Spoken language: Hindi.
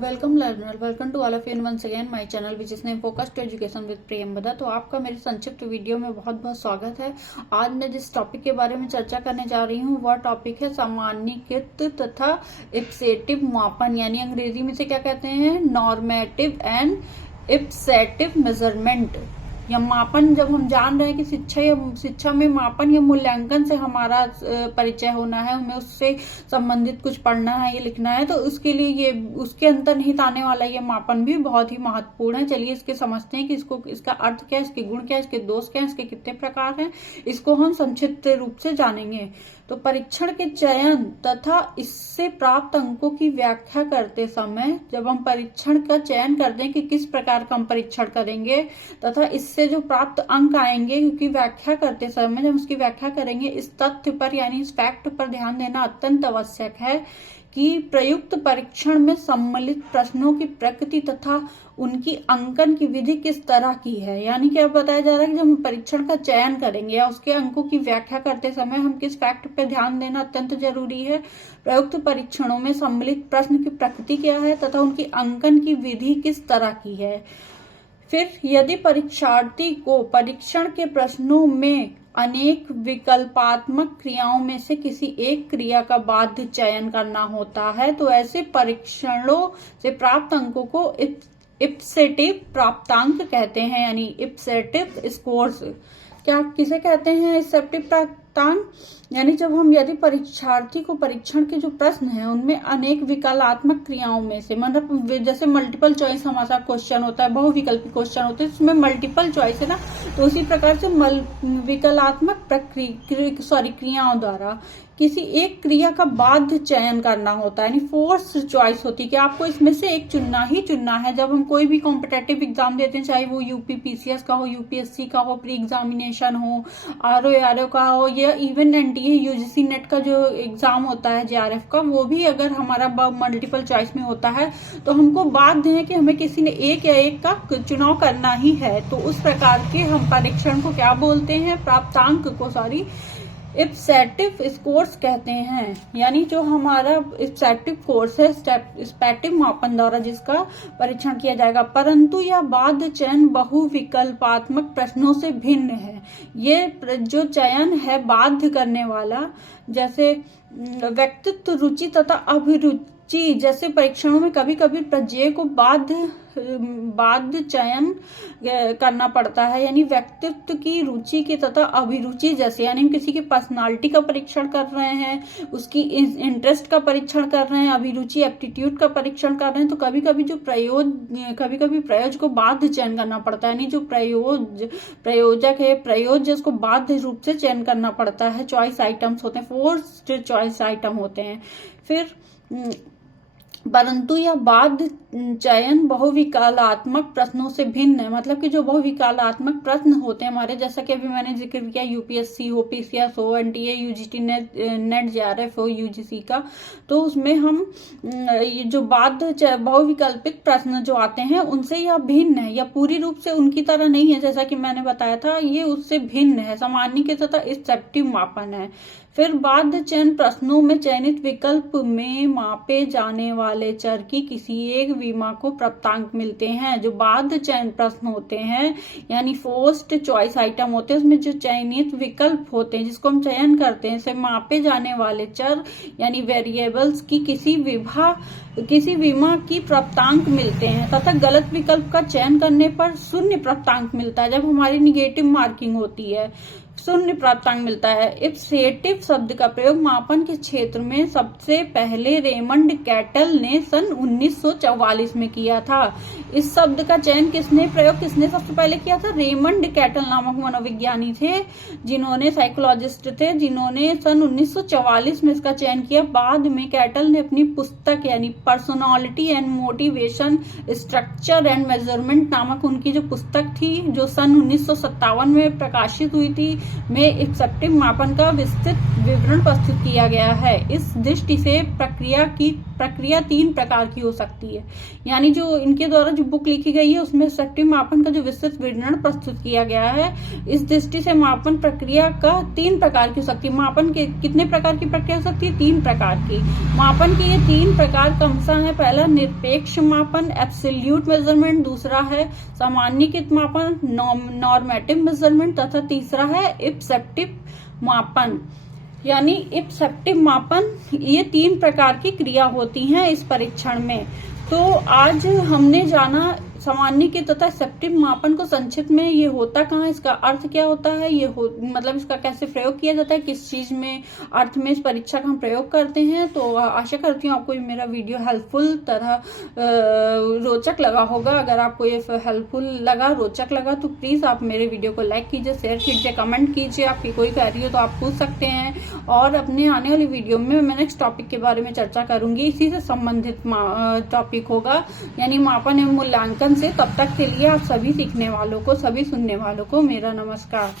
Welcome learner, welcome to all of you once again my channel which is name focused education with Priyamvada. तो आपका मेरे संक्षिप्त वीडियो में बहुत बहुत स्वागत है। आज मैं जिस टॉपिक के बारे में चर्चा करने जा रही हूँ वह टॉपिक है सामान्यीकृत तथा इप्सेटिव मापन, यानी अंग्रेजी में से क्या कहते हैं, नॉर्मेटिव एंड इप्सेटिव मेजरमेंट या मापन। जब हम जान रहे हैं कि शिक्षा में मापन या मूल्यांकन से हमारा परिचय होना है, हमें उससे संबंधित कुछ पढ़ना है, ये लिखना है, तो उसके लिए ये उसके अंतर्निहित आने वाला ये मापन भी बहुत ही महत्वपूर्ण है। चलिए इसके समझते हैं कि इसका अर्थ क्या है, इसके गुण क्या है, इसके दोष क्या है, इसके कितने प्रकार हैं, इसको हम संक्षिप्त रूप से जानेंगे। तो परीक्षण के चयन तथा इससे प्राप्त अंकों की व्याख्या करते समय जब हम परीक्षण का चयन करते हैं कि किस प्रकार का हम परीक्षण करेंगे तथा इससे जो प्राप्त अंक आएंगे, क्योंकि व्याख्या करते समय जब उसकी व्याख्या करेंगे, इस तथ्य पर यानी इस फैक्ट पर ध्यान देना अत्यंत आवश्यक है कि प्रयुक्त परीक्षण में सम्मिलित प्रश्नों की प्रकृति तथा उनकी अंकन की विधि किस तरह की है। यानी कि अब बताया जा रहा है कि जब हम परीक्षण का चयन करेंगे या उसके अंकों की व्याख्या करते समय हम किस फैक्ट पर ध्यान देना अत्यंत जरूरी है। प्रयुक्त परीक्षणों में सम्मिलित प्रश्न की प्रकृति क्या है तथा उनकी अंकन की विधि किस तरह की है। फिर यदि परीक्षार्थी को परीक्षण के प्रश्नों में अनेक विकल्पात्मक क्रियाओं में से किसी एक क्रिया का बाध्य चयन करना होता है तो ऐसे परीक्षणों से प्राप्त अंकों को इप्सेटिव प्राप्तांक कहते हैं, यानी इप्सेटिव स्कोर्स। क्या किसे कहते हैं इप्सेटिव प्राप्तांक? यानी जब हम यदि परीक्षार्थी को परीक्षण के जो प्रश्न हैं उनमें अनेक विकल्पात्मक क्रियाओं में से, मतलब जैसे मल्टीपल चॉइस हमारा क्वेश्चन होता है, बहुविकल्पी क्वेश्चन होते हैं, इसमें मल्टीपल चॉइस है ना, तो उसी प्रकार से विकल्पात्मक क्रियाओं द्वारा किसी एक क्रिया का बाध्य चयन करना होता है, यानी फोर्स चॉइस होती है कि आपको इसमें से एक चुनना ही चुनना है। जब हम कोई भी कॉम्पिटेटिव एग्जाम देते हैं, चाहे वो यूपी पीसीएस का हो, यूपीएससी का हो, प्री एग्जामिनेशन हो, आरओ का हो, या इवन एनटीए यूजीसी नेट का जो एग्जाम होता है जेआरएफ का, वो भी अगर हमारा मल्टीपल चॉइस में होता है तो हमको बाध्य है कि हमें किसी ने एक या एक का चुनाव करना ही है। तो उस प्रकार के हम परीक्षण को क्या बोलते हैं, प्राप्तांक को इप्सेटिव स्कोर्स कहते हैं। यानी जो हमारा इप्सेटिव कोर्स है, इप्सेटिव मापन द्वारा जिसका परीक्षण किया जाएगा, परंतु यह बाध्य चयन बहुविकल्पात्मक प्रश्नों से भिन्न है। ये जो चयन है बाध्य करने वाला, जैसे व्यक्तित्व, रुचि तथा अभिरुचि जैसे परीक्षणों में कभी कभी प्रजेय को बाध्य चयन करना पड़ता है, यानी व्यक्तित्व की, रुचि की तथा अभिरुचि जैसे, यानी हम किसी की पर्सनालिटी का परीक्षण कर रहे हैं, उसकी इंटरेस्ट का परीक्षण कर रहे हैं, अभिरुचि एप्टीट्यूड का परीक्षण कर रहे हैं, तो कभी कभी प्रयोज को बाध्य चयन करना पड़ता है, यानी जो प्रयोजक है, प्रयोज्य, उसको बाध्य रूप से चयन करना पड़ता है। चॉइस आइटम्स होते हैं, फोर्स्ड चॉइस आइटम होते हैं। फिर परंतु यह बाध्य चयन बहुविकल्पात्मक प्रश्नों से भिन्न है, मतलब कि जो बहुविकल्पात्मक प्रश्न होते हैं हमारे, जैसा कि अभी मैंने जिक्र किया, यूपीएससी हो, पीसीएस हो, एनटीए, यूजीटी नेट जेआरएफ हो, यूजीसी का, तो उसमें हम ये जो बाध्य बहुविकल्पित प्रश्न जो आते हैं उनसे यह भिन्न है, या पूरी रूप से उनकी तरह नहीं है, जैसा कि मैंने बताया था, ये उससे भिन्न है, सामान्यीकृत तथा इप्सेटिव मापन है। फिर बाध्य चयन प्रश्नों में चयनित विकल्प में मापे जाने वाले चर की किसी एक विमा को प्राप्तांक मिलते हैं। जो बाध्य चयन प्रश्न होते हैं यानी फोर्स्ड चॉइस आइटम होते हैं, उसमें जो चयनित विकल्प होते हैं जिसको हम चयन करते हैं, से मापे जाने वाले चर यानी वेरिएबल्स की किसी विमा की प्राप्तांक मिलते हैं, तथा गलत विकल्प का चयन करने पर शून्य प्राप्तांक मिलता है। जब हमारी निगेटिव मार्किंग होती है, शून्य प्राप्तांक मिलता है। इप्सेटिव शब्द का प्रयोग मापन के क्षेत्र में सबसे पहले रेमंड कैटल ने सन 1944 में किया था। इस शब्द का चयन किसने सबसे पहले किया था? रेमंड कैटल नामक मनोविज्ञानी थे, साइकोलॉजिस्ट थे, जिन्होंने सन 1944 में इसका चयन किया। बाद में कैटल ने अपनी पुस्तक यानी personality and motivation, structure and measurement नामक उनकी जो पुस्तक थी, जो सन 1957 में प्रकाशित हुई थी, में इप्सेटिव मापन का विस्तृत विवरण प्रस्तुत किया गया है। इस दृष्टि से प्रक्रिया की प्रक्रिया 3 प्रकार की हो सकती है। यानी जो इनके द्वारा जो बुक लिखी गई है उसमें सटीक मापन का जो विस्तृत वर्णन प्रस्तुत किया गया है। इस दृष्टि से मापन प्रक्रिया का 3 प्रकार की हो सकती है। मापन के कितने प्रकार की प्रक्रिया हो सकती है? 3 प्रकार की। मापन के ये 3 प्रकार क्रमशः है। पहला निरपेक्ष मापन, एब्सोल्यूट मेजरमेंट, दूसरा है सामान्यीकृत मापन, नॉर्मेटिव मेजरमेंट, तथा तीसरा है इप्सेप्टिव मापन। यानी इप्सेप्टिव मापन, ये 3 प्रकार की क्रिया होती हैं इस परीक्षण में। तो आज हमने जाना सामान्यीकृत तथा इप्सेप्टिव मापन को संक्षिप्त में ये होता कहाँ, इसका अर्थ क्या होता है, मतलब इसका कैसे प्रयोग किया जाता है, किस चीज में अर्थ में इस परीक्षा का हम प्रयोग करते हैं। तो आशा करती हूँ आपको ये मेरा वीडियो हेल्पफुल तरह रोचक लगा होगा। अगर आपको ये हेल्पफुल लगा, रोचक लगा, तो प्लीज आप मेरे वीडियो को लाइक कीजिए, शेयर कीजिए, कमेंट कीजिए। आपकी कोई क्वेरी हो तो आप पूछ सकते हैं। और अपने आने वाली वीडियो में मैं नेक्स्ट टॉपिक के बारे में चर्चा करूंगी, इसी से संबंधित टॉपिक होगा, यानी मापन एवं मूल्यांकन से। तब तक के लिए आप सभी सीखने वालों को, सभी सुनने वालों को मेरा नमस्कार।